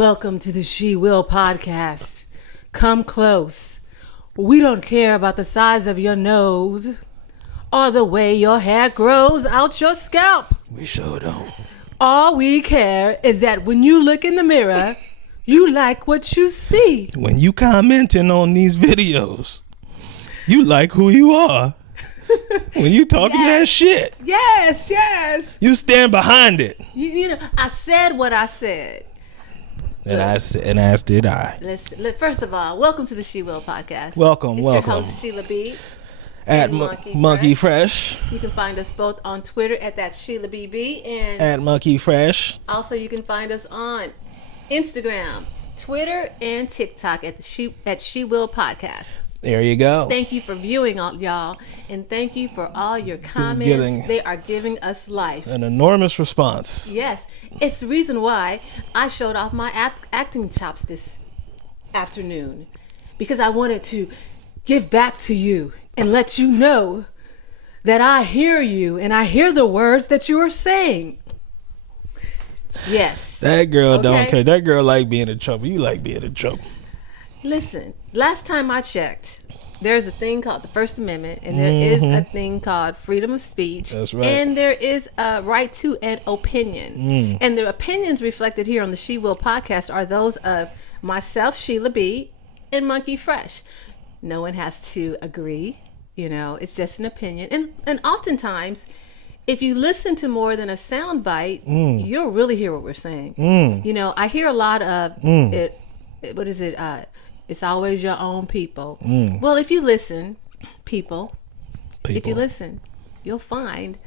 Welcome to the She Will podcast. Come close. We don't care about the size of your nose or the way your hair grows out your scalp. We sure don't. All we care is that when you look in the mirror, you like what you see. When you commenting on these videos, you like who you are. When you talking that shit. Yes. You stand behind it. You know, I said what I said. And as did I. First of all, welcome to the She Will podcast. Welcome. Your host, Sheila B. At Monkey Fresh. You can find us both on Twitter at that Sheila BB and at Monkey Fresh. Also, you can find us on Instagram, Twitter, and TikTok at She Will Podcast. There you go. Thank you for viewing, y'all, and thank you for all your comments. They are giving us life. An enormous response. Yes, it's the reason why I showed off my acting chops this afternoon, because I wanted to give back to you and let you know that I hear you and I hear the words that you are saying. Yes. That girl don't care. That girl like being in trouble. You like being in trouble. Listen, last time I checked, there's a thing called the First Amendment, and there is a thing called freedom of speech. That's right. And there is a right to an opinion. And the opinions reflected here on the She Will podcast are those of myself, Sheila B, and Monkey Fresh. No one has to agree. You know, it's just an opinion. And oftentimes, if you listen to more than a sound bite, you'll really hear what we're saying. You know, I hear a lot of what is it? It's always your own people. Well, if you listen, people, if you listen, you'll find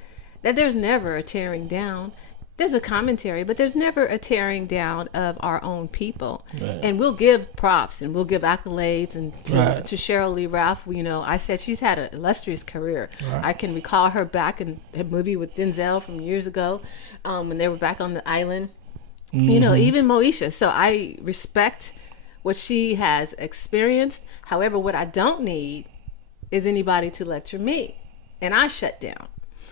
that there's never a tearing down. There's a commentary, but there's never a tearing down of our own people. Right. And we'll give props and we'll give accolades and to Cheryl Lee Ralph. You know, I said she's had an illustrious career. Right. I can recall her back in a movie with Denzel from years ago when they were back on the island. You know, even Moesha. So I respect what she has experienced. However, what I don't need is anybody to lecture me. And I shut down.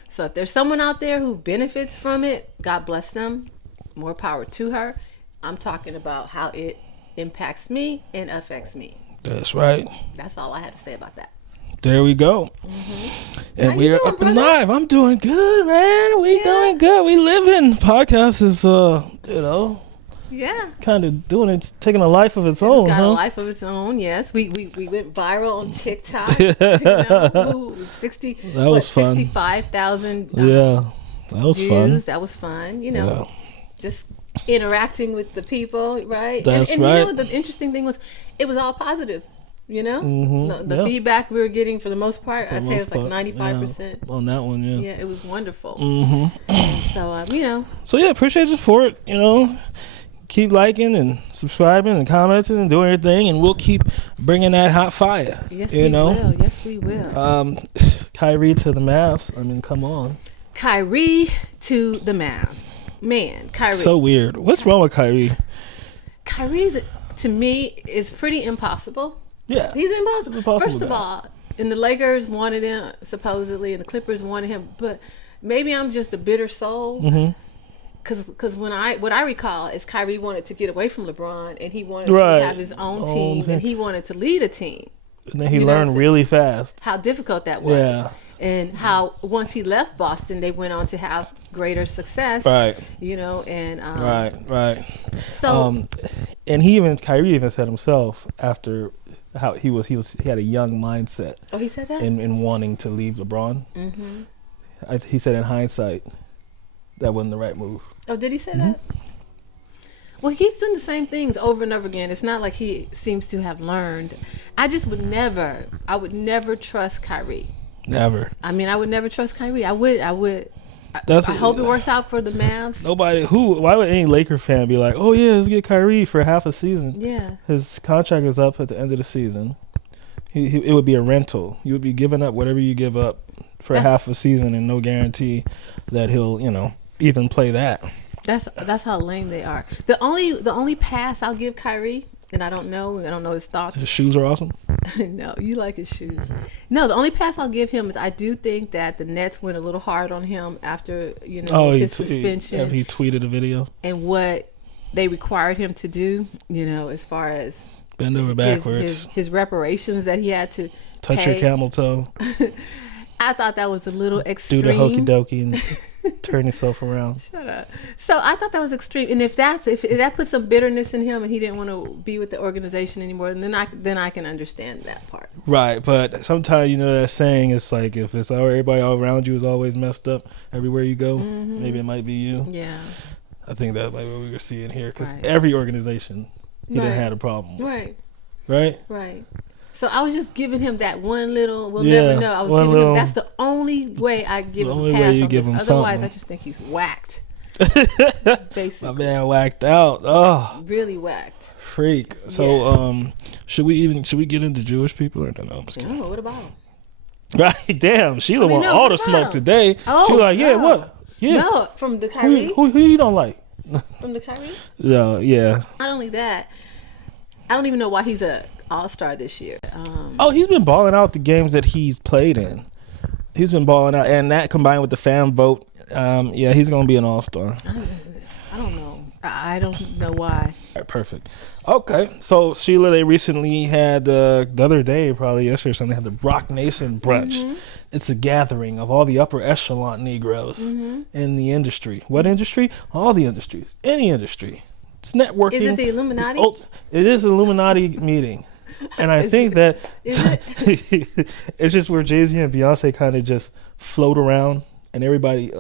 So if there's someone out there who benefits from it, God bless them. More power to her. I'm talking about how it impacts me and affects me. That's right. That's all I have to say about that. There we go. And we are up and live. I'm doing good, man. We doing good. We living. Podcast is, kind of doing it, taking a life of its own. Got a life of its own. Yes, we went viral on TikTok. That was fun. 65,000. That was views. fun. That was fun. You know, just interacting with the people, right? That's and right. You know, the interesting thing was, it was all positive. You know, the feedback we were getting for the most part, I'd say it was like 95%. On that one, yeah, it was wonderful. So you know. So yeah, appreciate the support. You know. Keep liking and subscribing and commenting and doing your thing, and we'll keep bringing that hot fire. Yes, we will. Yes, we will. Kyrie to the Mavs. I mean, come on. Kyrie to the Mavs. Man, Kyrie. So weird. What's wrong with Kyrie? Kyrie's, to me, is pretty impossible. Yeah. He's impossible. First of all, and the Lakers wanted him, supposedly, and the Clippers wanted him, but maybe I'm just a bitter soul. Because what I recall is Kyrie wanted to get away from LeBron, and he wanted to have his own team, and he wanted to lead a team. And then he learned really fast how difficult that was, and how once he left Boston, they went on to have greater success. Right. You know, and right. So, and Kyrie even said himself after how he had a young mindset. Oh, he said that in wanting to leave LeBron. He said in hindsight, that wasn't the right move. Oh, did he say that? Well, he keeps doing the same things over and over again. It's not like he seems to have learned. I would never trust Kyrie. Never. I mean, I would never trust Kyrie. I hope it works out for the Mavs. Why would any Laker fan be like, oh yeah, let's get Kyrie for half a season? Yeah. His contract is up at the end of the season. It would be a rental. You would be giving up whatever you give up for half a season and no guarantee that he'll, even play that. That's how lame they are. The only pass I'll give Kyrie, and I don't know his thoughts. His shoes are awesome. No, you like his shoes. No, the only pass I'll give him is I do think that the Nets went a little hard on him after his suspension. He tweeted a video. And what they required him to do, as far as bend over backwards, his reparations that he had to touch pay. your camel toe. I thought that was a little extreme. Do the hokey dokey and turn yourself around. Shut up. So I thought that was extreme, and if that put some bitterness in him, and he didn't want to be with the organization anymore, then I can understand that part. Right, but sometimes that saying, it's like if it's everybody all around you is always messed up everywhere you go, maybe it might be you. Yeah. I think that might be what we were seeing here, because Right. every organization he done had a problem with. Right. Right. Right. So I was just giving him that one little. We'll never know. I was giving him. That's the only way I give him a pass on this. Otherwise, something. I just think he's whacked. Basically, my man whacked out. Oh, really whacked. Freak. So, should we get into Jewish people or no? I'm just kidding. No, what about him? Right. Damn. Sheila want all the smoke today. Oh, she like, yeah, what? Yeah. No, from the Kyrie. Who you don't like? From the Kyrie? No, yeah. Not only that, I don't even know why he's a all-star this year. He's been balling out the games that he's played in. He's been balling out, and that combined with the fan vote, he's gonna be an all-star. I don't know. I don't know why. All right, perfect. Okay, so Sheila, they recently had the other day, probably yesterday or something, they had the Rock Nation brunch. Mm-hmm. It's a gathering of all the upper echelon Negroes in the industry. What industry? All the industries. Any industry. It's networking. Is it the Illuminati? It is an Illuminati meeting. And I think that it's just where Jay-Z and Beyonce kind of just float around, and everybody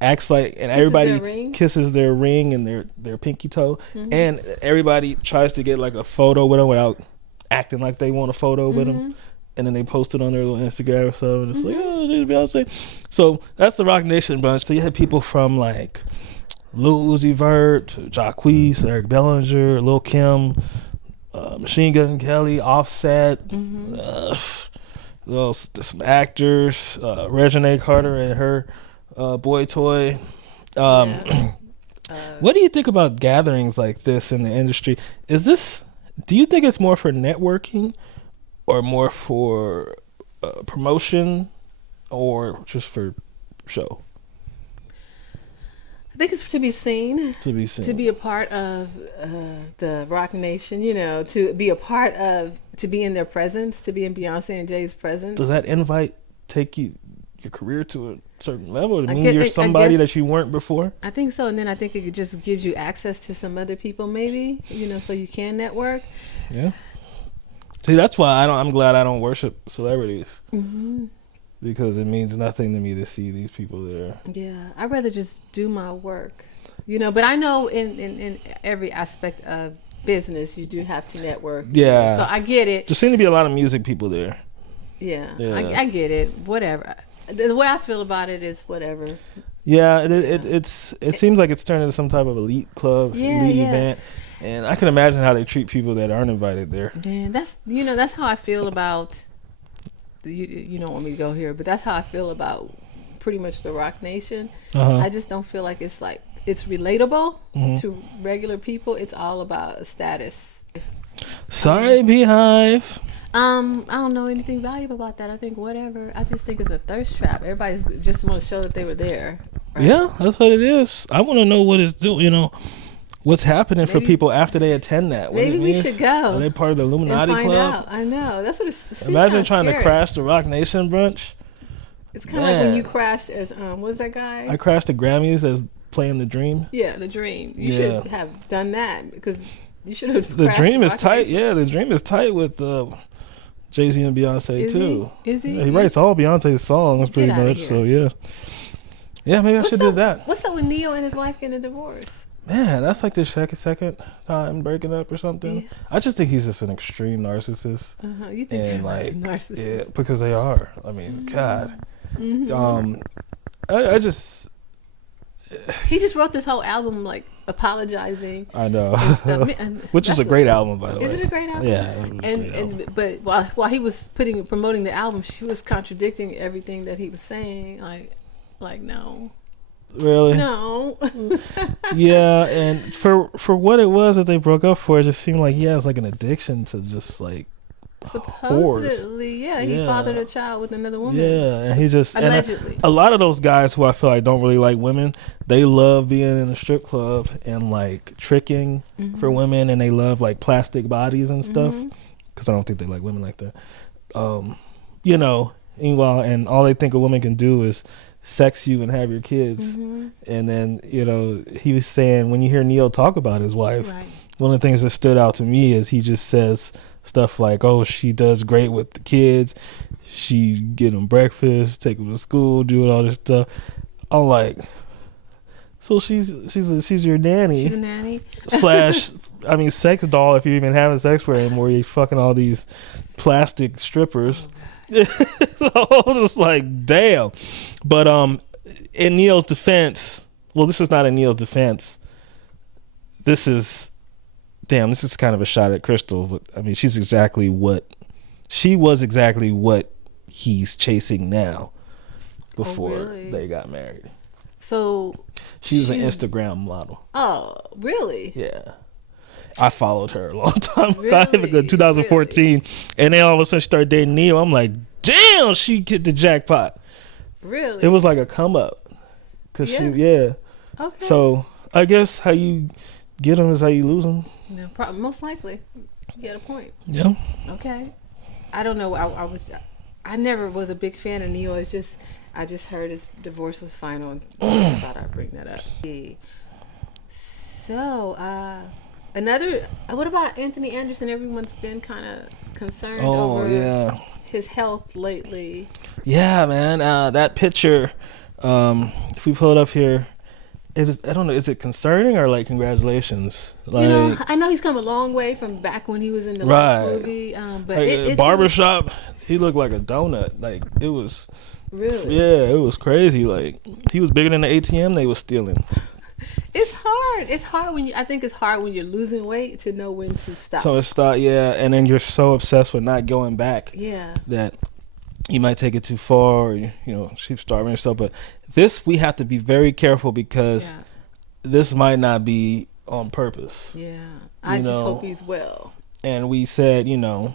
acts like, and everybody kisses their ring and their pinky toe, and everybody tries to get like a photo with them without acting like they want a photo with them, and then they post it on their little Instagram or something, and it's like, oh, Jay-Z, Beyonce. So that's the Rock Nation bunch. So you had people from like Lil Uzi Vert, Jacquees, Eric Bellinger, Lil Kim, Machine Gun Kelly, Offset, some actors, Reginae Carter and her boy toy. What do you think about gatherings like this in the industry? Do you think it's more for networking or more for promotion or just for show? I think it's to be seen. To be a part of the Rock Nation, to be a part of, to be in their presence, to be in Beyonce and Jay's presence. Does that invite take your career to a certain level? To mean you're somebody that you weren't before? I think so. And then I think it just gives you access to some other people maybe, so you can network. Yeah. See, that's why I'm glad I don't worship celebrities. Mm-hmm. Because it means nothing to me to see these people there. Yeah, I'd rather just do my work, But I know in every aspect of business, you do have to network. Yeah. So I get it. There seem to be a lot of music people there. Yeah. I get it. Whatever. The way I feel about it is whatever. Yeah, it seems like it's turned into some type of elite club, elite event. And I can imagine how they treat people that aren't invited there. Yeah, that's how I feel about. You don't want me to go here, but that's how I feel about pretty much the Rock Nation. I just don't feel like it's relatable to regular people. It's all about status. Sorry, Beehive. I don't know anything valuable about that. I think whatever. I just think it's a thirst trap. Everybody's just want to show that they were there. Right? Yeah, that's what it is. I want to know what it's doing. What's happening for people after they attend that? Maybe we should go. Are they part of the Illuminati club? I know. That's what it's. Imagine trying to crash the Rock Nation brunch. It's kind of like when you crashed as what's that guy? I crashed the Grammys as playing The Dream. Yeah, The Dream. You should have done that because you should have. The Dream is tight. Yeah, The Dream is tight with Jay-Z and Beyonce too. Is he? Yeah, he writes all Beyonce's songs pretty much. So yeah, maybe I should do that. What's up with Neo and his wife getting a divorce? Man, that's like the second time breaking up or something. Yeah. I just think he's just an extreme narcissist. You think he's a narcissist? Yeah, because they are. I mean, God. I just. He just wrote this whole album like apologizing. I know, which is a great album, by the way. Is it a great album? Yeah. But while he was promoting the album, she was contradicting everything that he was saying. Like no. Really? No. Yeah, and for what it was that they broke up for, it just seemed like he has like an addiction to just like Supposedly, yeah, he fathered a child with another woman. Yeah, and he just allegedly. A lot of those guys who I feel like don't really like women, they love being in a strip club and like tricking for women, and they love like plastic bodies and stuff. Because I don't think they like women like that. You know, meanwhile, and all they think a woman can do is sex you and have your kids. And then, you know, he was saying when you hear Neil talk about his wife, one of the things that stood out to me is he just says stuff like, oh, she does great with the kids, she get them breakfast, take them to school, doing all this stuff. I'm like, so she's your nanny. She's a nanny slash, I mean, sex doll if you're even having sex with her anymore. You're fucking all these plastic strippers. So I was just like, damn. But in Neil's defense, well, this is not in Neil's defense. This is kind of a shot at Crystal. But I mean, she was exactly what he's chasing now before they got married. So she was an Instagram model. Oh, really? Yeah. I followed her a long time ago, in 2014, and then all of a sudden she started dating Neil. I'm like, damn, she hit the jackpot. Really? It was like a come up, cause Okay. So I guess how you get them is how you lose them. No, most likely. You get a point. Yeah. Okay. I don't know. I never was a big fan of Neil. It's just I just heard his divorce was final, and I thought I'd bring that up. So, what about Anthony Anderson? Everyone's been kind of concerned over his health lately. Yeah, man. That picture, if we pull it up here, I don't know, is it concerning or like congratulations? Like, you know, I know he's come a long way from back when he was in the last movie. But like it's barbershop, he looked like a donut. Like, it was... Really? Yeah, it was crazy. Like, he was bigger than the ATM they was stealing. It's hard. I think it's hard when you're losing weight to know when to stop. So and then you're so obsessed with not going back. Yeah. That you might take it too far, or, you know, keep starving yourself. But this, we have to be very careful because this might not be on purpose. Yeah. I just hope he's well. And we said, you know,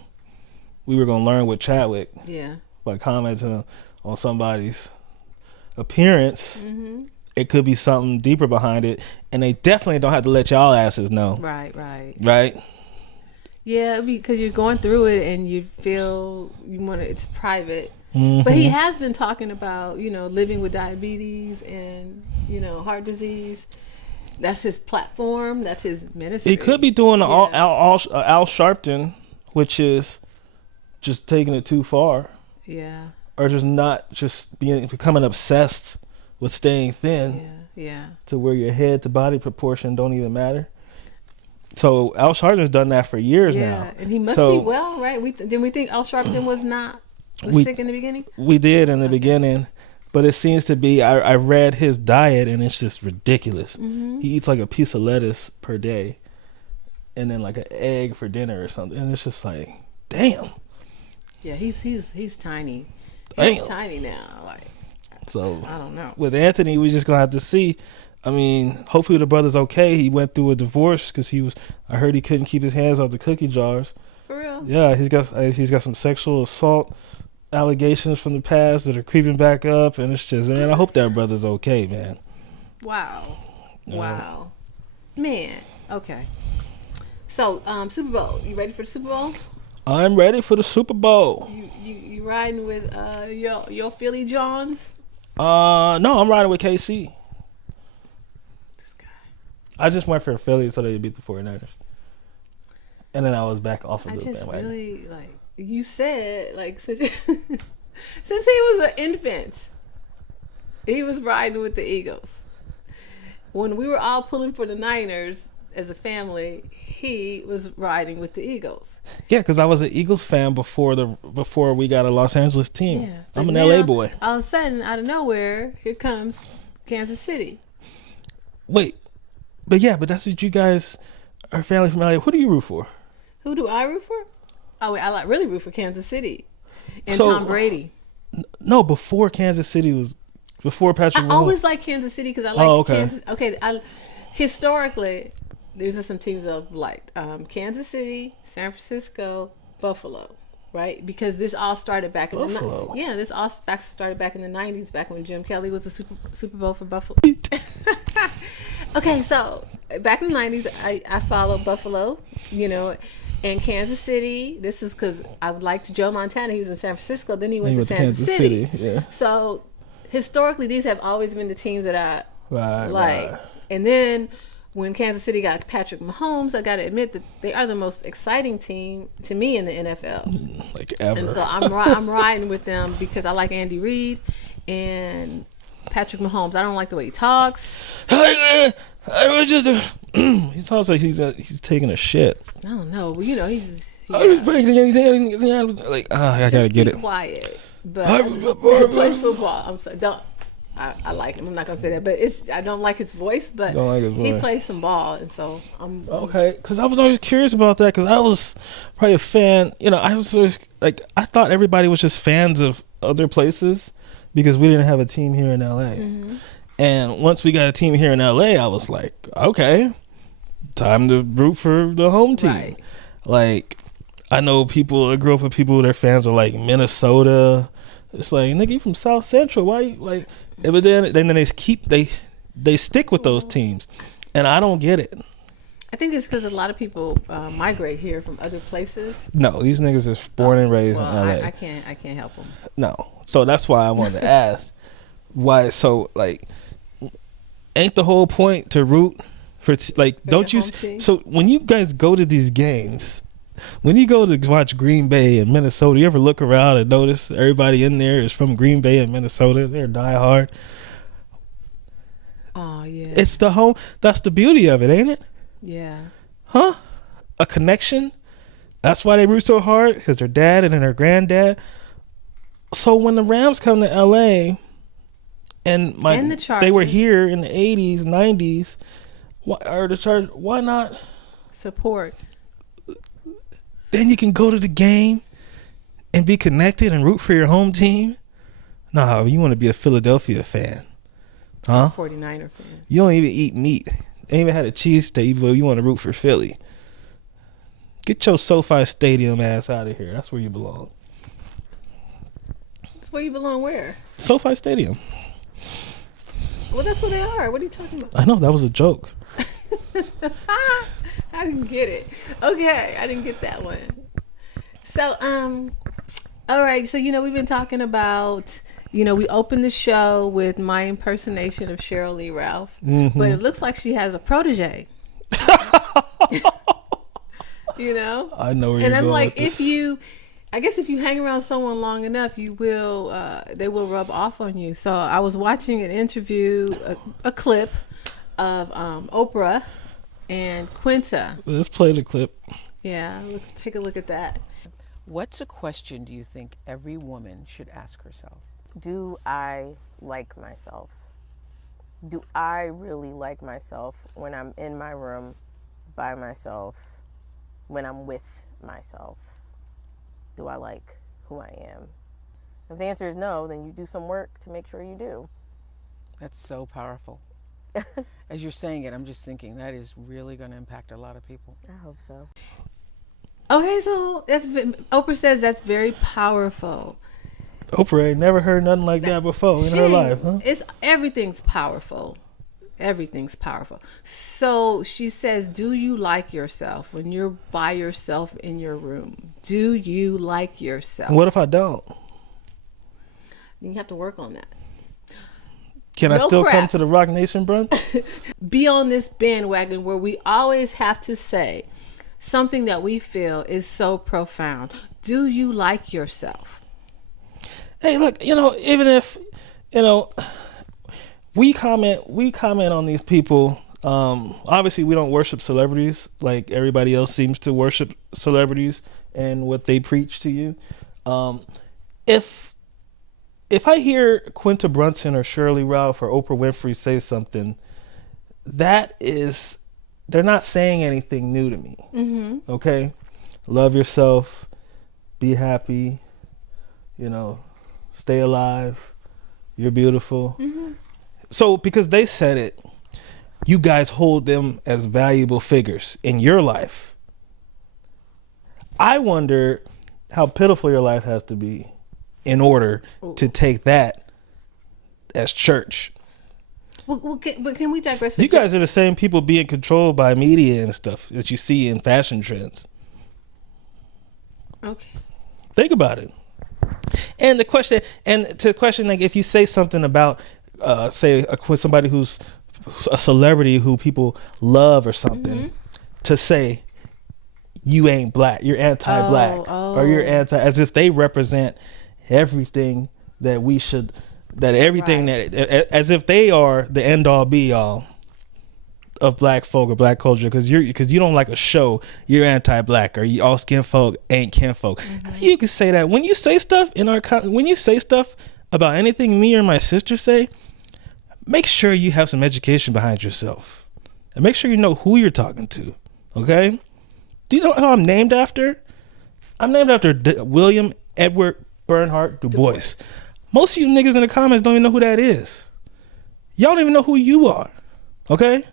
we were going to learn with Chadwick. Yeah. By commenting on somebody's appearance, it could be something deeper behind it, and they definitely don't have to let y'all asses know. Right. Yeah, because you're going through it and you feel it's private. But he has been talking about, you know, living with diabetes and, you know, heart disease. That's his platform. That's his ministry. He could be doing Al Sharpton, which is just taking it too far. Yeah. Or just becoming obsessed with staying thin. Yeah. To where your head to body proportion don't even matter. So Al Sharpton's done that for years now. And he must be well, right? Didn't we think Al Sharpton was sick in the beginning? We did in the beginning, but it seems to be. I read his diet and it's just ridiculous. He eats like a piece of lettuce per day, and then like an egg for dinner or something, and it's just like, damn. Yeah, he's tiny. Damn. He's tiny now. Like, so I don't know. With Anthony, we just gonna have to see. I mean, hopefully the brother's okay. He went through a divorce because I heard he couldn't keep his hands off the cookie jars. For real? Yeah, he's got some sexual assault allegations from the past that are creeping back up, and it's just, man, I hope that brother's okay, man. Wow. Man. Okay. So, Super Bowl. You ready for the Super Bowl? I'm ready for the Super Bowl. You riding with your Philly Johns? No, I'm riding with KC. This guy. I just went for Philly so they beat the 49ers. And then I was back off of the bandwagon. I just really, like, you said, like, since he was an infant, he was riding with the Eagles. When we were all pulling for the Niners as a family, he was riding with the Eagles. Yeah, because I was an Eagles fan before we got a Los Angeles team. Yeah. I'm an LA boy. All of a sudden, out of nowhere, here comes Kansas City. Wait, but that's what you guys are family from LA. Who do you root for? Who do I root for? Oh, wait, I really root for Kansas City and Tom Brady. No, before Kansas City was before Patrick Mahomes. I always like Kansas City because I like Kansas. Okay, historically, there's some teams I've liked: Kansas City, San Francisco, Buffalo. right? Because this all started back in Buffalo. this all started back in the 90s, back when Jim Kelly was the Super Bowl for Buffalo. Okay, so back in the 90s, I followed Buffalo, and Kansas City. This is because I would like to Joe Montana. He was in San Francisco. Then he went to Kansas City. Yeah. So historically, these have always been the teams that I like. Right. And then when Kansas City got Patrick Mahomes, I got to admit that they are the most exciting team to me in the NFL. Like ever. And so I'm riding with them because I like Andy Reid and Patrick Mahomes. I don't like the way he talks. He talks like he's taking a shit. I don't know. Well, he's. I was breaking anything. Like, I gotta get it. Quiet. But play football. I'm sorry. I like him. I'm not gonna say that, but I don't like his voice. But he plays some ball, and so I'm okay. Because I was always curious about that. Because I was probably a fan. I was always like, I thought everybody was just fans of other places because we didn't have a team here in LA. Mm-hmm. And once we got a team here in LA, I was like, okay, time to root for the home team. Right. Like, I know people. I grew up with people. Their fans are like Minnesota. It's like, nigga, you from South Central. Why you like? But then they stick with those teams, and I don't get it. I think it's because a lot of people migrate here from other places. No, these niggas are born and raised in LA. I can't help them. No, so that's why I wanted to ask why. So like, ain't the whole point to root for don't you? So when you guys go to these games, when you go to watch Green Bay and Minnesota, you ever look around and notice everybody in there is from Green Bay and Minnesota? They're diehard. Oh yeah, it's the home. That's the beauty of it, ain't it? Yeah. Huh? A connection. That's why they root so hard, because their dad and then their granddad. So when the Rams come to LA, and the they were here in the 80s, 90s, why not support? Then you can go to the game and be connected and root for your home team. Nah, you want to be a Philadelphia fan. Huh? 49er fan. You don't even eat meat. Ain't even had a cheesesteak, but you want to root for Philly. Get your SoFi Stadium ass out of here. That's where you belong. Where you belong where? SoFi Stadium. Well, that's where they are. What are you talking about? I know, that was a joke. I didn't get it. Okay, I didn't get that one. So, all right. So, we've been talking about, we opened the show with my impersonation of Cheryl Lee Ralph, mm-hmm. but it looks like she has a protege. I know where you're going. And I'm like, if you hang around someone long enough, they will rub off on you. So I was watching an interview, a clip of Oprah and Quinta. Let's play the clip. Yeah, take a look at that. What's a question do you think every woman should ask herself? Do I like myself? Do I really like myself when I'm in my room by myself, when I'm with myself? Do I like who I am? If the answer is no, then you do some work to make sure you do. That's so powerful. As you're saying it, I'm just thinking that is really going to impact a lot of people. I hope so. Okay, so Oprah says that's very powerful. Oprah ain't never heard nothing like that before in her life, huh? Everything's powerful. Everything's powerful. So she says, do you like yourself when you're by yourself in your room? Do you like yourself? What if I don't? You have to work on that. Can I still come to the Rock Nation brunch? Be on this bandwagon where we always have to say something that we feel is so profound. Do you like yourself? Hey, look, even if, we comment on these people. Obviously, we don't worship celebrities like everybody else seems to worship celebrities and what they preach to you. If I hear Quinta Brunson or Shirley Ralph or Oprah Winfrey say something, they're not saying anything new to me. Mm-hmm. Okay? Love yourself. Be happy. Stay alive. You're beautiful. Mm-hmm. So because they said it, you guys hold them as valuable figures in your life. I wonder how pitiful your life has to be in order to take that as church. But can we digress? You guys are the same people being controlled by media and stuff that you see in fashion trends. Okay. Think about it. And the question, like, if you say something about, somebody who's a celebrity who people love or something, to say you ain't black, you're anti-black, or you're anti, as if they represent everything that we should, that everything that, as if they are the end all be all of black folk or black culture, because you don't like a show, you're anti-black, or you all skin folk ain't kin folk. You can say that when you say stuff when you say stuff about anything me or my sister say. Make sure you have some education behind yourself, and make sure you know who you're talking to. Okay? Do you know who I'm named after? I'm named after William Edward Bernhardt Du Bois. Most of you niggas in the comments don't even know who that is. Y'all don't even know who you are. Okay?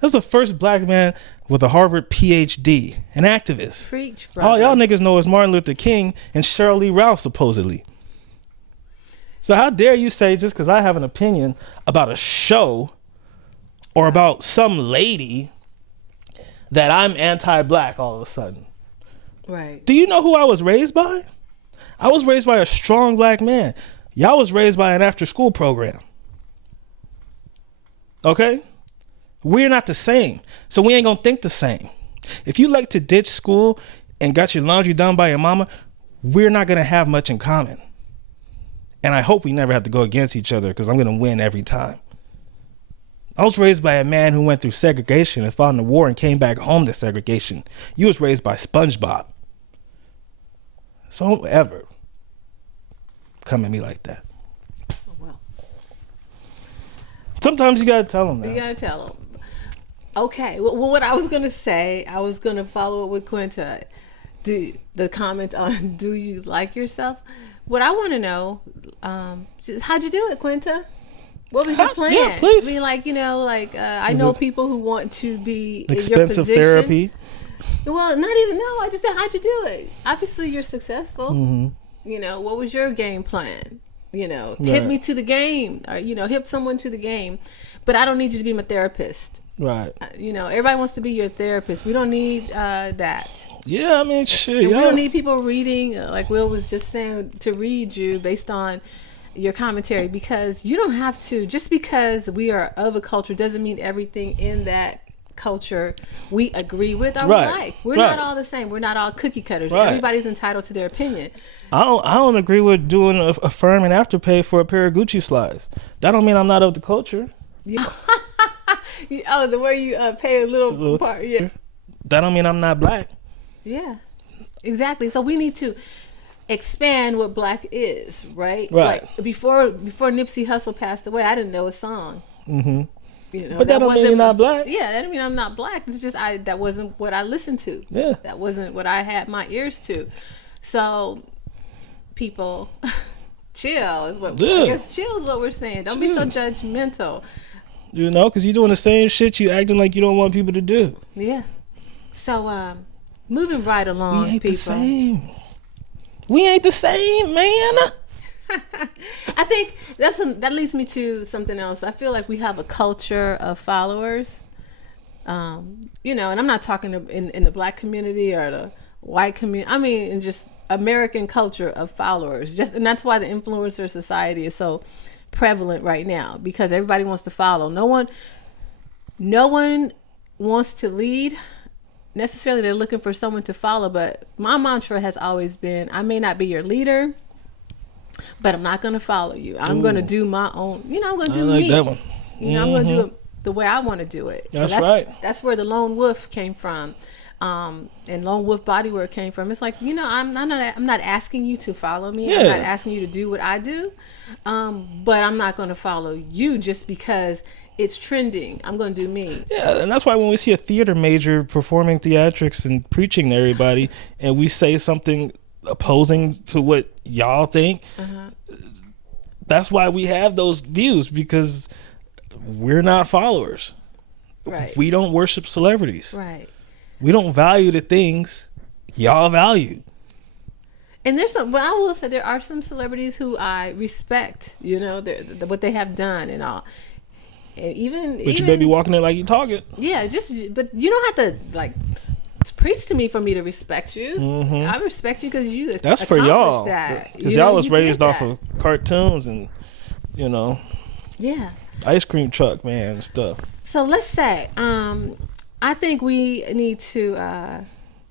That's the first black man with a Harvard PhD, an activist. Preach, brother. All y'all niggas know is Martin Luther King and Cheryl Lee Ralph, supposedly. So how dare you say just because I have an opinion about a show or about some lady that I'm anti-black all of a sudden? Right. Do you know who I was raised by? I was raised by a strong black man. Y'all was raised by an after-school program. Okay? We're not the same. So we ain't gonna think the same. If you like to ditch school and got your laundry done by your mama, we're not gonna have much in common. And I hope we never have to go against each other, because I'm going to win every time. I was raised by a man who went through segregation and fought in the war and came back home to segregation. You was raised by SpongeBob. So don't ever come at me like that. Oh, well. Sometimes you got to tell them that. You got to tell them. Okay. Well, what I was going to say, I was going to follow up with Quinta. The comment on, do you like yourself? What I want to know, how'd you do it, Quinta? What was your plan? Yeah, please. I mean, I know people who want to be expensive in your position. therapy. Well, not even, no, I just said, how'd you do it? Obviously, you're successful. What was your game plan? Hit me to the game, or, hit someone to the game. But I don't need you to be my therapist. Right. Everybody wants to be your therapist. We don't need that. Yeah, I mean, shit. We don't need people reading, like Will was just saying, to read you based on your commentary, because you don't have to. Just because we are of a culture doesn't mean everything in that culture we agree with or we like. We're not all the same. We're not all cookie cutters. Everybody's entitled to their opinion. I don't agree with doing a firm and afterpay for a pair of Gucci slides. That don't mean I'm not of the culture. Yeah. The way you pay a little part. Yeah. That don't mean I'm not black. Yeah, exactly. So we need to expand what black is, right? Right. Like before Nipsey Hussle passed away, I didn't know a song. But that don't mean you're not black. Yeah, that don't mean I'm not black. It's just that wasn't what I listened to. Yeah. That wasn't what I had my ears to. So people, chill is what I guess. Chill is what we're saying. Don't be so judgmental. Because you're doing the same shit you acting like you don't want people to do. Yeah. So moving right along, we ain't people. the same. We ain't the same, man. I think that leads me to something else. I feel like we have a culture of followers, and I'm not talking in the black community or the white community. I mean, in just American culture of followers. And that's why the influencer society is so prevalent right now, because everybody wants to follow. No one wants to lead. Necessarily, they're looking for someone to follow. But my mantra has always been, I may not be your leader, but I'm not going to follow you. I'm going to do my own, I'm going to do me. That one. I'm going to do it the way I want to do it. That's right. That's where the lone wolf came from. And lone wolf bodywork came from. It's like, I'm not asking you to follow me. Yeah. I'm not asking you to do what I do. But I'm not going to follow you just because it's trending. I'm going to do me. Yeah, and that's why when we see a theater major performing theatrics and preaching to everybody, and we say something opposing to what y'all think, that's why we have those views, because we're not followers. Right. We don't worship celebrities. Right. We don't value the things y'all value. And there's some, but I will say there are some celebrities who I respect, you know, what they have done and all. And But you better be walking it like you talking. Yeah, but you don't have to like preach to me for me to respect you. I respect you because you That's for y'all. Because y'all was raised off of cartoons and, you know, ice cream truck, man, and stuff. So let's say, I think we need to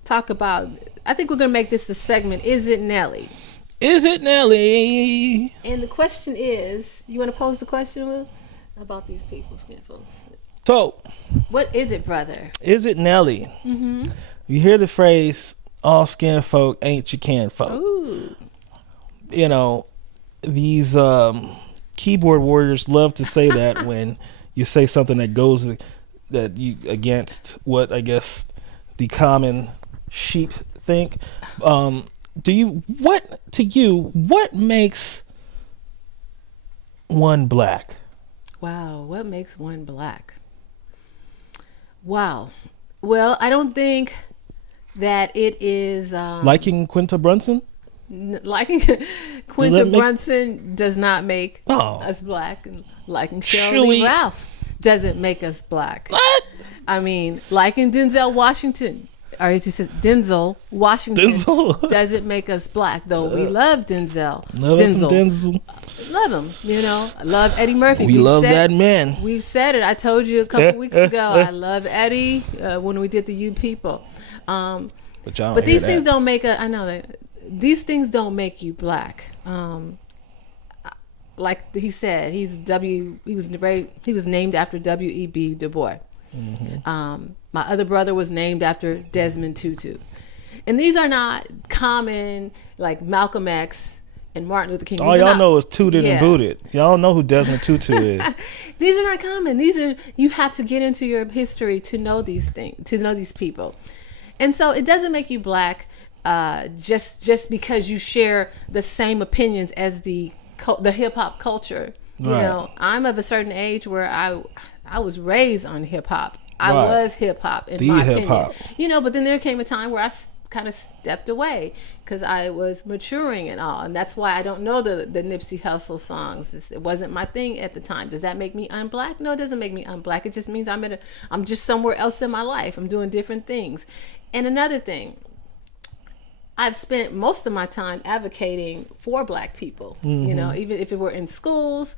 talk about, I think we're going to make this the segment, Is It Nelly? Is it Nelly? And the question is, you want to pose the question, Will, about these people, skin folks? So, what is it, brother? Is it Nelly? You hear the phrase, all skin folk ain't your kin folk. Ooh. You know, these keyboard warriors love to say that when you say something that goes against what I guess the common sheep think. What makes one black? Wow, what makes one black? Wow. Well, I don't think that it is liking Quinta Brunson. Liking Quinta Brunson does not make us black, and liking Shirley Ralph doesn't make us black. What? I mean, liking Denzel Washington, or as he says, Denzel Washington, doesn't make us black. Though we love Denzel. Denzel. Love him. You know, I love Eddie Murphy. We love that man. We've said it. I told you a couple weeks ago. I love Eddie when we did the You People. But these things don't make I know that these things don't make you black. Like he said, he was named after W.E.B. Du Bois. My other brother was named after Desmond Tutu. And these are not common, like Malcolm X and Martin Luther King. All y'all know is Tooted and Booted. Y'all don't know who Desmond Tutu is. These are not common. You have to get into your history to know these things, to know these people. And so it doesn't make you black just because you share the same opinions as the hip hop culture. You know, I'm of a certain age where I was raised on hip hop. I was hip hop in my opinion. You know, but then there came a time where I kind of stepped away because I was maturing and all, and that's why I don't know the Nipsey Hussle songs. It wasn't my thing at the time. Does that make me unblack? No, it doesn't make me unblack. It just means I'm just somewhere else in my life. I'm doing different things. And another thing, I've spent most of my time advocating for black people. You know, even if it were in schools,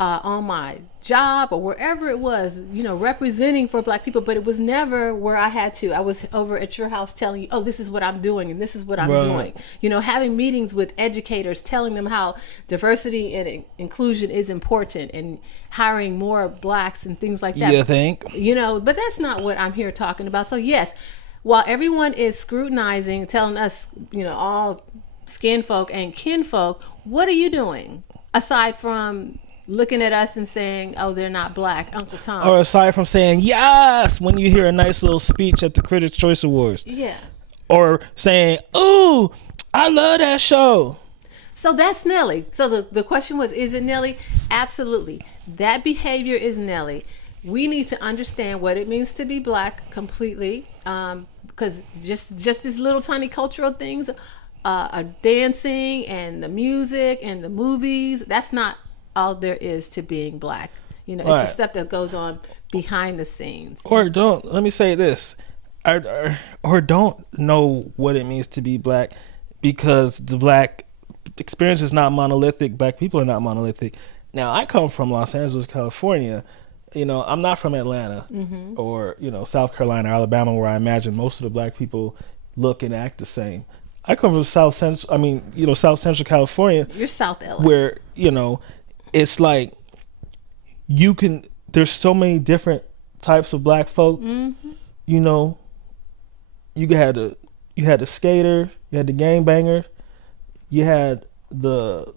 on my job, or wherever it was, you know, representing for black people. But it was never where I had to. I was over at your house telling you, oh, this is what I'm doing and this is what I'm doing. You know, having meetings with educators, telling them how diversity and inclusion is important, and hiring more blacks and things like that. You think? You know, but that's not what I'm here talking about. So yes, while everyone is scrutinizing, telling us, you know, all skin folk and kin folk, what are you doing aside from looking at us and saying, oh, they're not black, Uncle Tom? Or aside from saying yes when you hear a nice little speech at the Critics' Choice Awards. Yeah. Or saying, ooh, I love that show. So that's Nelly. So the question was, is it Nelly? Absolutely. That behavior is Nelly. We need to understand what it means to be black completely, because just these little tiny cultural things, dancing and the music and the movies, that's not all there is to being black. You know, it's the stuff that goes on behind the scenes. Or let me say this, or don't know what it means to be black, because the black experience is not monolithic. Black people are not monolithic. Now, I come from Los Angeles, California. You know, I'm not from Atlanta or, you know, South Carolina, Alabama, where I imagine most of the black people look and act the same. I come from South Central California. You're South LA. Where, you know, it's like there's so many different types of black folk. You know, you had the skater, you had the gangbanger, you had the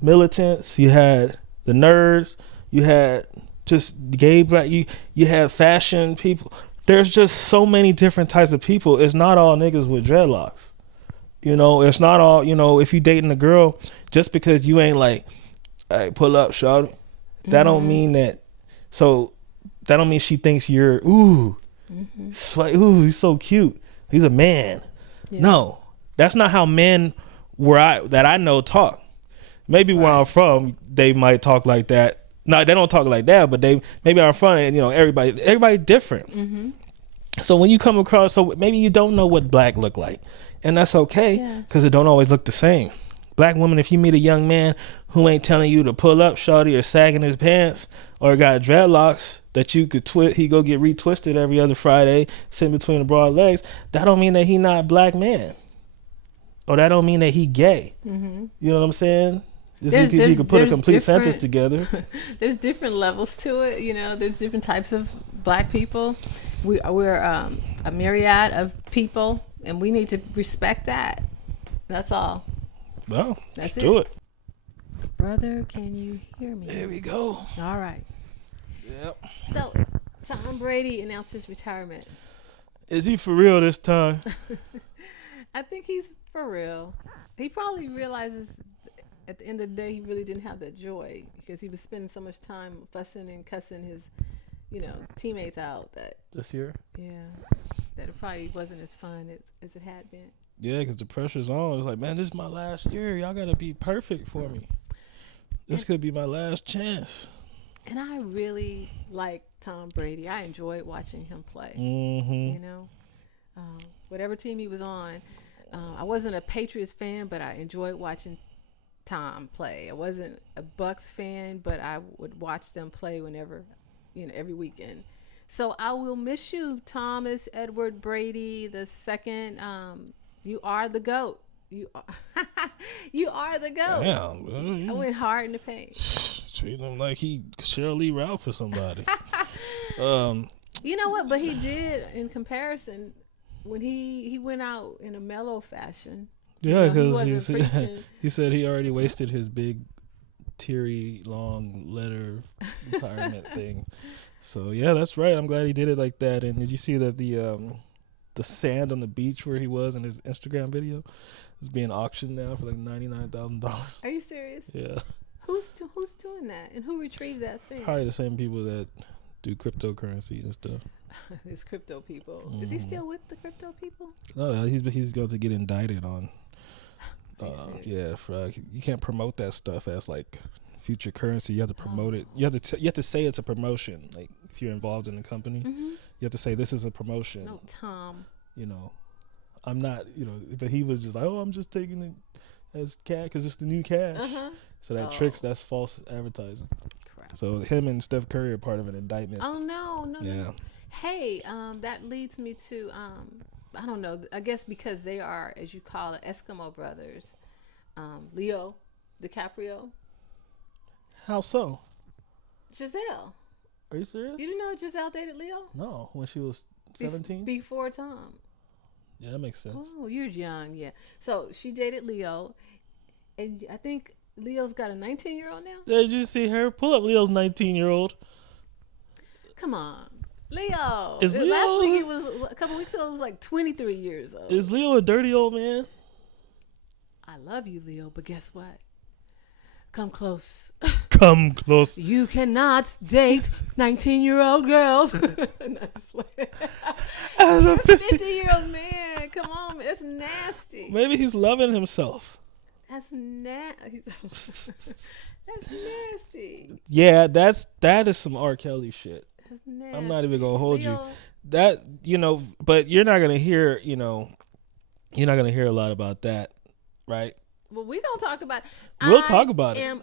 militants, you had the nerds, you had just gay black, you had fashion people. There's just so many different types of people. It's not all niggas with dreadlocks. You know, it's not all, you know, if you dating a girl, just because you ain't like, hey, pull up, shawty, that don't mean that. So that don't mean she thinks you're it's like, ooh, he's so cute, he's a man. No, that's not how men that I know talk. Maybe where I'm from, they might talk like that. No, they don't talk like that, but maybe I'm from, and everybody different. Mm-hmm. So when you come across, so maybe you don't know what black look like, and that's okay because it don't always look the same. Black woman, if you meet a young man who ain't telling you to pull up, shorty, or sagging his pants, or got dreadlocks that you could he go get retwisted every other Friday, sitting between the broad legs, that don't mean that he not a black man, or that don't mean that he gay. Mm-hmm. You know what I'm saying? You could put a complete sentence together. There's different levels to it. There's different types of black people. We're a myriad of people, and we need to respect that. That's all. Well, let's do it. Brother, can you hear me? There we go. All right. Yep. So, Tom Brady announced his retirement. Is he for real this time? I think he's for real. He probably realizes at the end of the day he really didn't have that joy because he was spending so much time fussing and cussing his, teammates out that this year. Yeah, that it probably wasn't as fun as it had been. Yeah, because the pressure's on. It's like, man, this is my last year. Y'all gotta be perfect for me. This could be my last chance. And I really like Tom Brady. I enjoyed watching him play. Mm-hmm. Whatever team he was on. I wasn't a Patriots fan, but I enjoyed watching Tom play. I wasn't a Bucks fan, but I would watch them play whenever, every weekend. So I will miss you, Thomas Edward Brady the second. You are the GOAT. You are the GOAT. Damn, I went hard in the paint. Treat him like he Shirley Ralph or somebody. You know what? But he did, in comparison, when he went out in a mellow fashion. Yeah, because he said he already wasted his big, teary, long letter retirement thing. So yeah, that's right. I'm glad he did it like that. And did you see that the sand on the beach where he was in his Instagram video is being auctioned now for like $99,000? Are you serious? Yeah. Who's doing that, and who retrieved that sand? Probably the same people that do cryptocurrency and stuff. It's crypto people. Is he still with the crypto people? No, he's going to get indicted on. You can't promote that stuff as like future currency. You have to promote it. You have to say it's a promotion. Like if you're involved in a company, you have to say this is a promotion. No, Tom. I'm not. But he was just like, oh, I'm just taking it as cash because it's the new cash. So that's false advertising. Crap. So him and Steph Curry are part of an indictment. Oh no. Yeah. Hey, that leads me to I don't know. I guess because they are, as you call it, Eskimo brothers. Leo DiCaprio. How so? Giselle. Are you serious? You didn't know Giselle dated Leo? No, when she was 17? Before Tom. Yeah, that makes sense. Oh, you're young, yeah. So she dated Leo, and I think Leo's got a 19-year-old now? Did you see her? Pull up Leo's 19-year-old. Come on. Leo. Is Leo? Last week a couple weeks ago, he was like 23 years old. Is Leo a dirty old man? I love you, Leo, but guess what? Come close. Come close. You cannot date 19-year-old girls. As a 50-year-old man. Come on, man. That's nasty. Maybe he's loving himself. That's nasty. That's nasty. Yeah, that is some R. Kelly shit. That's nasty. I'm not even gonna hold Leo. you. That but you're not gonna hear you're not gonna hear a lot about that, right? Well, we don't talk about. We'll talk about it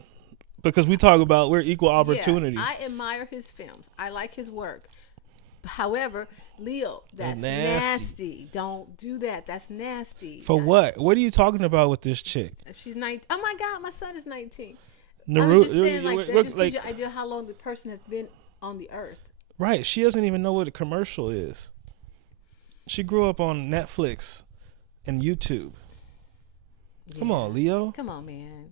because we're equal opportunity. Yeah, I admire his films. I like his work. However, Leo, that's nasty. Don't do that. That's nasty. For what? What are you talking about with this chick? She's 19. Oh my God, my son is 19. I was just saying, that just gives you an idea how long the person has been on the earth. Right. She doesn't even know what a commercial is. She grew up on Netflix and YouTube. Yeah. Come on, Leo. Come on, man.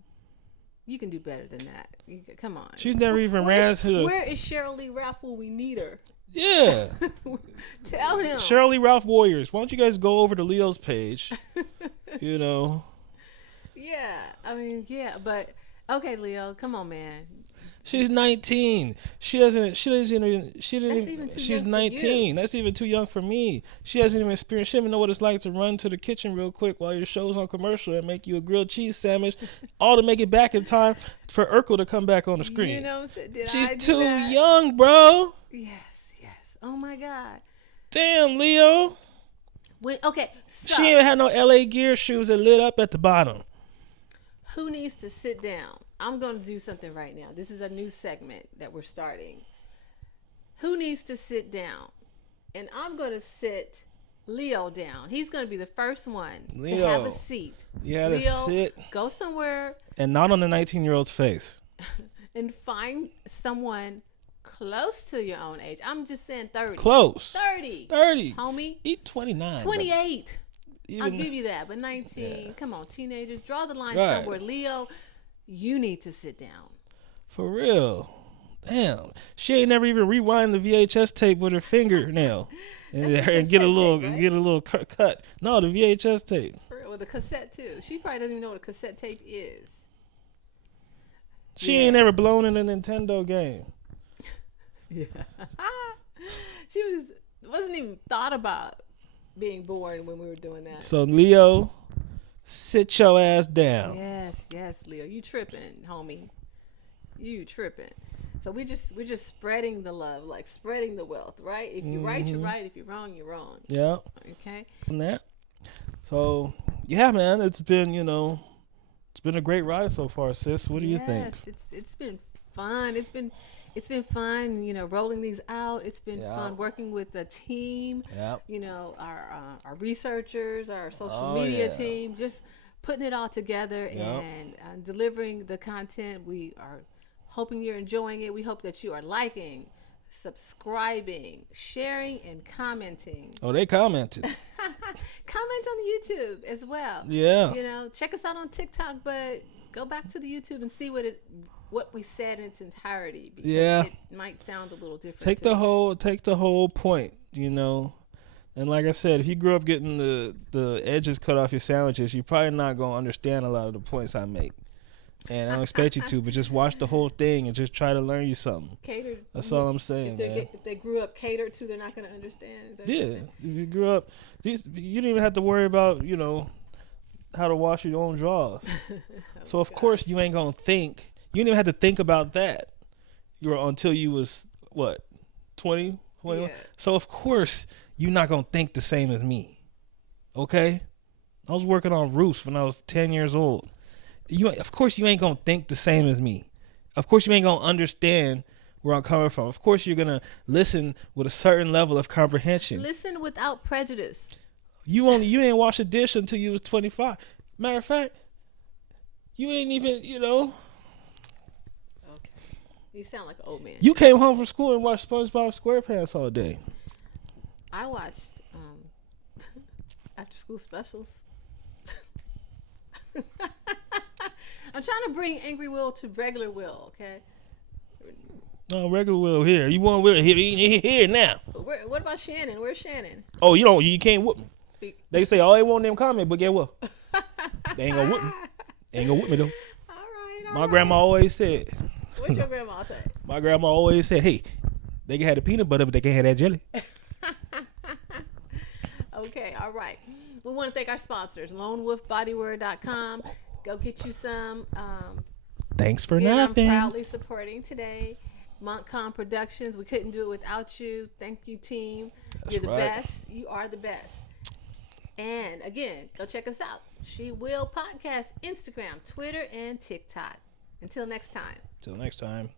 You can do better than that. Come on. She's never even ran to. Where is Sheryl Lee Ralph when we need her? Yeah. Tell him. Sheryl Lee Ralph Warriors. Why don't you guys go over to Leo's page? Yeah. I mean, yeah, but okay, Leo. Come on, man. She's 19. She didn't even. even too She's young for 19. you. That's even too young for me. She hasn't even experienced. She doesn't even know what it's like to run to the kitchen real quick while your show's on commercial and make you a grilled cheese sandwich, all to make it back in time for Urkel to come back on the screen. You know what I'm saying? Did She's I do too that? young, bro. Yes. Oh my God. Damn, Leo. Okay, so She ain't had no LA Gear shoes that lit up at the bottom. who needs to sit down? I'm going to do something right now. This is a new segment that we're starting. Who needs to sit down? And I'm going to sit Leo down. He's going to be the first one to have a seat. You had to Leo, sit. go somewhere And not on the 19-year-old's face. and find someone close to your own age. I'm just saying 30. Close. 30. 30. Homie. Eat 29. 28. Even- I'll give you that. But 19, Yeah. come on, teenagers. Draw the line Right. somewhere. Leo, you need to sit down. For real. Damn. She ain't never even rewind the VHS tape with her fingernail and get a cassette little tape, right? get a little cut. No, the VHS tape. For real, with a cassette, too. She probably doesn't even know what a cassette tape is. She Yeah. ain't never blown in a Nintendo game. Yeah. She wasn't even thought about being born when we were doing that. So Leo, sit your ass down. Yes, Leo. You tripping, homie. You tripping. So we're just spreading the love, like spreading the wealth, right? If you're right, you're right. If you're wrong, you're wrong. Yeah. Okay. And that. So yeah, man, it's been a great ride so far, sis. What do you think? It's been fun. It's been fun, rolling these out. It's been Yeah. fun working with the team. Yep. Our researchers, our social Oh, media yeah. team, just putting it all together Yep. and delivering the content. We are hoping you're enjoying it. We hope that you are liking, subscribing, sharing, and commenting. Oh, they commented. Comment on YouTube as well. Yeah. Check us out on TikTok, but go back to the YouTube and see what we said in its entirety. Because Yeah. it might sound a little different. Take the whole point, And like I said, if you grew up getting the edges cut off your sandwiches, you're probably not gonna understand a lot of the points I make. And I don't expect you to, but just watch the whole thing and just try to learn you something. Catered. That's all I'm saying, man. If they grew up catered to, they're not going to understand. Is that what you're Yeah, saying? if you grew up, you didn't even have to worry about how to wash your own drawers. So of course you ain't gonna think. You didn't even have to think about that. Until you was what, 20, 21. Yeah. So of course you're not gonna think the same as me. Okay, I was working on roofs when I was 10 years old. Of course you ain't gonna think the same as me. Of course you ain't gonna understand where I'm coming from. Of course you're gonna listen with a certain level of comprehension. Listen without prejudice. You didn't wash a dish until you was 25. Matter of fact, you ain't even, Okay. You sound like an old man. you came home from school and watched SpongeBob SquarePants all day. I watched after school specials. I'm trying to bring Angry Will to regular Will, okay? No, regular Will here. You want Will here now. What about Shannon? Where's Shannon? Oh, you can't whoop me. They say all they want them comment, but get what? They ain't gonna whoop me. They ain't gonna whoop me though. All right. My grandma always said. What's your grandma say? My grandma always said, "Hey, they can have the peanut butter, but they can't have that jelly." Okay, all right. We want to thank our sponsors, LoneWolfBodywear.com. Go get you some. Thanks for I'm nothing. proudly supporting today. Montcalm Productions. We couldn't do it without you. Thank you, team. That's You're the right. best. You are the best. And again, go check us out. She Will Podcast, Instagram, Twitter, and TikTok. Until next time. Till next time.